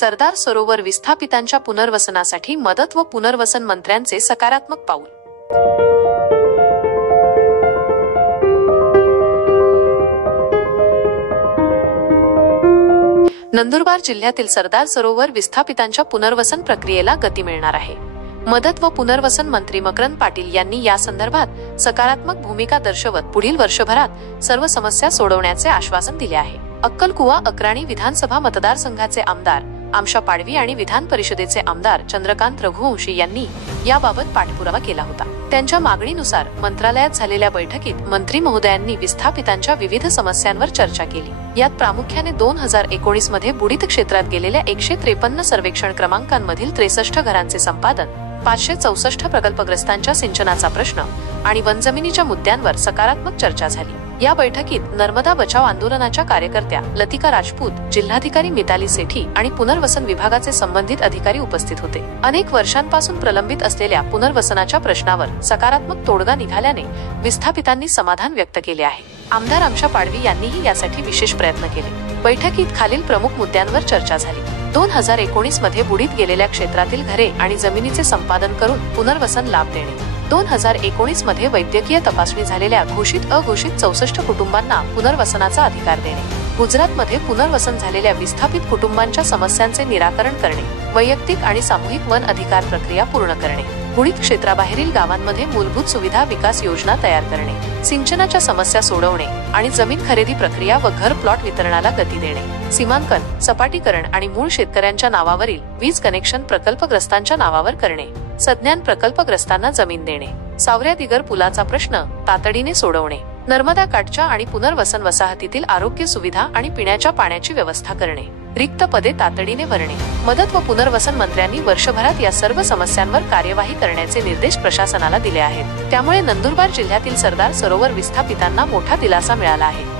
सरदार सरोवर विस्थापितांच्या पुनर्वसनासाठी मदत व पुनर्वसन मंत्र्यांचे सकारात्मक पाऊल। नंदुरबार जिल्ह्यातील सरदार सरोवर विस्थापितांच्या पुनर्वसन प्रक्रियेला गती मिळणार आहे। मदत व पुनर्वसन मंत्री मकरंद पाटील यांनी या संदर्भात सकारात्मक भूमिका दर्शवत पुढील वर्षभरात सर्व समस्या सोडवण्याचे आश्वासन दिले आहे। अक्कलकुवा अक्राणी विधानसभा मतदारसंघाचे आमदार आमशा पाडवी आणि विधान परिषदेचे आमदार चंद्रकांत रघुवंशी यांनी याबाबत पाठपुरावा केला होता। त्यांच्या मागणीनुसार मंत्रालयात झालेल्या बैठकीत मंत्री महोदयांनी विस्थापितांच्या विविध समस्यांवर चर्चा केली। यात प्रामुख्याने 2019 मध्ये बुडीत क्षेत्रात गेलेल्या 153 सर्वेक्षण क्रमांकांमधील 63 घरांचे संपादन, 564 प्रकल्पग्रस्तांच्या सिंचनाचा प्रश्न आणि वनजमिनीच्या मुद्द्यांवर सकारात्मक चर्चा झाली। या बैठकीत नर्मदा बचाव आंदोलनाच्या कार्यकर्त्या लतिका राजपूत, जिल्हाधिकारी मिताली सेठी आणि पुनर्वसन विभागाचे संबंधित अधिकारी उपस्थित होते। अनेक वर्षांपासून प्रलंबित असलेल्या पुनर्वसनाच्या प्रश्नावर सकारात्मक तोडगा निघाल्याने विस्थापितांनी समाधान व्यक्त केले आहे। आमदार आमशा पाडवी यांनीही यासाठी विशेष प्रयत्न केले। बैठकीत खालील प्रमुख मुद्द्यांवर चर्चा झाली। 2019 मध्ये बुडीत गेलेल्या क्षेत्रातील घरे आणि जमिनीचे संपादन करून पुनर्वसन लाभ देणे, 2019 मध्ये वैद्यकीय तपासणी झालेल्या घोषित अघोषित 64 कुटुंबांना पुनर्वसनाचा अधिकार देणे, गुजरातमध्ये पुनर्वसन झालेल्या विस्थापित कुटुंबांच्या समस्यांचे निराकरण करणे, वैयक्तिक आणि सामूहिक वन अधिकार प्रक्रिया पूर्ण करणे, बुडीत क्षेत्राबाहेरील गावांमध्ये मूलभूत सुविधा विकास योजना तयार करणे, सिंचनाच्या समस्या सोडवणे आणि जमीन खरेदी प्रक्रिया व घर प्लॉट वितरणाला गती देणे, सीमांकन, सपाटीकरण आणि मूळ शेतकऱ्यांच्या नावावरील वीज कनेक्शन प्रकल्पग्रस्तांच्या नावावर करणे, संज्ञान प्रकल्पग्रस्तांना जमीन देणे, सावऱ्या दिगर पुलाचा प्रश्न तातडीने सोडवणे, नर्मदा काठच्या आणि पुनर्वसन वसाहतीतील आरोग्य सुविधा आणि पिण्याच्या पाण्याची व्यवस्था करणे, रिक्त पदे तातडीने भरणे। मदत व पुनर्वसन मंत्र्यांनी वर्षभरात या सर्व समस्यांवर कार्यवाही करण्याचे निर्देश प्रशासनाला दिले आहेत। त्यामुळे नंदुरबार जिल्ह्यातील सरदार सरोवर विस्थापितांना मोठा दिलासा मिळाला आहे।